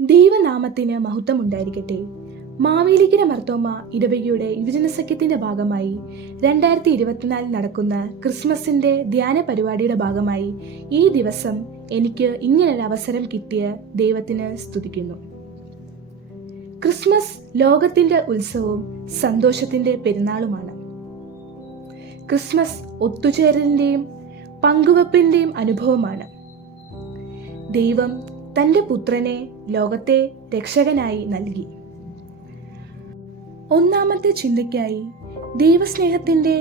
ദൈവനാമത്തിന് മഹത്വമുണ്ടായിരിക്കട്ടെ. മാവേലിക്കര മാർത്തോമ ഇടവകയുടെ യുവജന സഖ്യത്തിന്റെ ഭാഗമായി 2024 നടക്കുന്ന ക്രിസ്മസിന്റെ ധ്യാന പരിപാടിയുടെ ഭാഗമായി ഈ ദിവസം എനിക്ക് ഇങ്ങനൊരു അവസരം കിട്ടിയ ദൈവത്തിന് സ്തുതിക്കുന്നു. ക്രിസ്മസ് ലോകത്തിന്റെ ഉത്സവവും സന്തോഷത്തിന്റെ പെരുന്നാളുമാണ്. ക്രിസ്മസ് ഒത്തുചേരലിന്റെയും പങ്കുവെപ്പിന്റെയും അനുഭവമാണ്. ദൈവം തന്റെ പുത്രനെ ലോകത്തെ രക്ഷകനായി നൽകി. ഒന്നാമത്തെ ചിന്തയ്ക്കായി ദൈവസ്നേഹത്തിന്റെ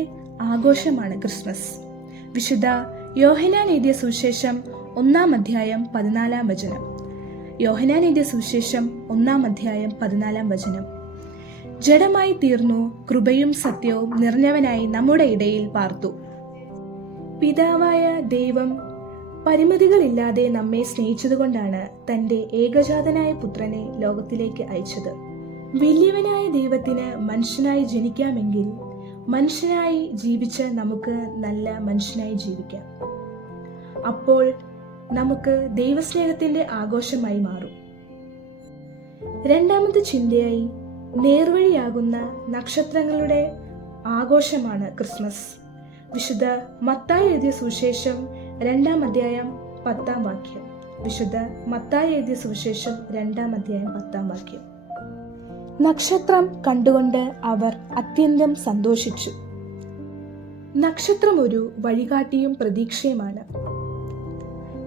ആഘോഷമാണ് ക്രിസ്മസ്. വിശുദ്ധ യോഹന്നാൻ എഴുതിയ സുവിശേഷം 1-ാം അധ്യായം 14-ാം വചനം. യോഹന്നാൻ എഴുതിയ സുവിശേഷം 1-ാം അധ്യായം 14-ാം വചനം. ജഡമായി തീർന്നു, കൃപയും സത്യവും നിറഞ്ഞവനായി നമ്മുടെ ഇടയിൽ പാർത്തു. പിതാവായ ദൈവം പരിമിതികളില്ലാതെ നമ്മെ സ്നേഹിച്ചതുകൊണ്ടാണ് തന്റെ ഏകജാതനായ പുത്രനെ ലോകത്തിലേക്ക് അയച്ചത്. വലിയവനായ ദൈവത്തിന് മനുഷ്യനായി ജനിക്കാമെങ്കിൽ മനുഷ്യനായി ജീവിച്ച നമുക്ക് നല്ല മനുഷ്യനായി ജീവിക്കാം. അപ്പോൾ നമുക്ക് ദൈവസ്നേഹത്തിന്റെ ആഘോഷമായി മാറും. രണ്ടാമത്തെ ചിന്തയായി നേർവഴിയാകുന്ന നക്ഷത്രങ്ങളുടെ ആഘോഷമാണ് ക്രിസ്മസ്. വിശുദ്ധ മത്തായി എഴുതിയ സുവിശേഷം 2-ാം അധ്യായം 10-ാം വാക്യം. വിശുദ്ധ മത്തായി എഴുതിയ സുവിശേഷം 2-ാം അധ്യായം 10-ാം വാക്യം. നക്ഷത്രം കണ്ടുകൊണ്ട് അവർ അത്യന്തം സന്തോഷിച്ചു. നക്ഷത്രം ഒരു വഴികാട്ടിയും പ്രതീക്ഷയുമാണ്.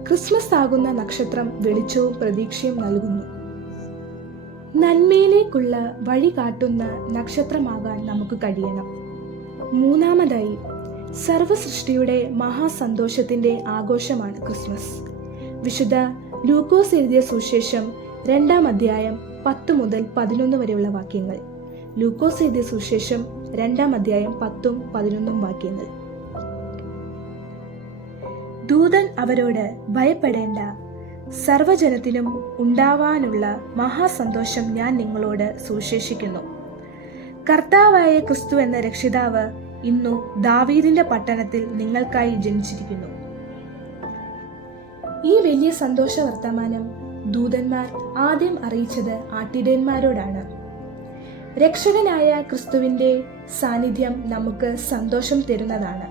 ക്രിസ്മസ് ആകുന്ന നക്ഷത്രം വെളിച്ചവും പ്രതീക്ഷയും നൽകുന്നു. നന്മയിലേക്കുള്ള വഴി കാട്ടുന്ന നക്ഷത്രമാകാൻ നമുക്ക് കഴിയണം. മൂന്നാമതായി സർവസൃഷ്ടിയുടെ മഹാസന്തോഷത്തിന്റെ ആഘോഷമാണ് ക്രിസ്മസ്. വിശുദ്ധ ലൂക്കോസ് എഴുതിയ സുവിശേഷം 2-ാം അധ്യായം 10 മുതൽ 11 വരെയുള്ള വാക്യങ്ങൾ. ലൂക്കോസ് എഴുതിയ സുവിശേഷം 2-ാം അധ്യായം 10-11 വാക്യങ്ങൾ. ദൂതൻ അവരോട് ഭയപ്പെടേണ്ട, സർവജനത്തിനും ഉണ്ടാവാനുള്ള മഹാസന്തോഷം ഞാൻ നിങ്ങളോട് സുവിശേഷിക്കുന്നു. കർത്താവായ ക്രിസ്തു എന്ന രക്ഷിതാവ് ഇന്നു ദാവീദിന്റെ പട്ടണത്തിൽ നിങ്ങൾക്കായി ജനിച്ചിരിക്കുന്നു. ഈ വലിയ സന്തോഷ വർത്തമാനം ദൂതന്മാർ ആദ്യം അറിയിച്ചത് ആട്ടിടയന്മാരോടാണ്. രക്ഷകനായ ക്രിസ്തുവിന്റെ സാന്നിധ്യം നമുക്ക് സന്തോഷം തരുന്നതാണ്.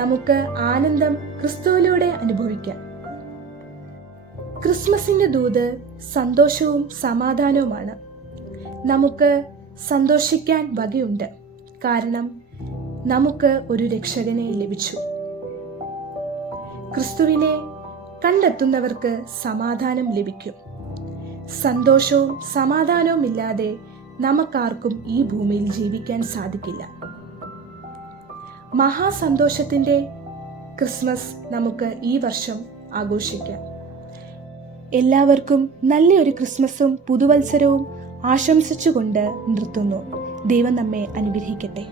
നമുക്ക് ആനന്ദം ക്രിസ്തുവിലൂടെ അനുഭവിക്കാം. ക്രിസ്മസിന്റെ ദൂത് സന്തോഷവും സമാധാനവുമാണ്. നമുക്ക് സന്തോഷിക്കാൻ വകയുണ്ട്. കാരണം നമുക്ക് ഒരു രക്ഷകനെ ലഭിച്ചു. ക്രിസ്തുവിനെ കണ്ടെത്തുന്നവർക്ക് സമാധാനം ലഭിക്കും. സന്തോഷവും സമാധാനവും ഇല്ലാതെ നമുക്കാർക്കും ഈ ഭൂമിയിൽ ജീവിക്കാൻ സാധിക്കില്ല. മഹാസന്തോഷത്തിന്റെ ക്രിസ്മസ് നമുക്ക് ഈ വർഷം ആഘോഷിക്കാം. എല്ലാവർക്കും നല്ലൊരു ക്രിസ്മസും പുതുവത്സരവും ആശംസിച്ചുകൊണ്ട് നിർത്തുന്നു. ദൈവം നമ്മെ അനുഗ്രഹിക്കട്ടെ.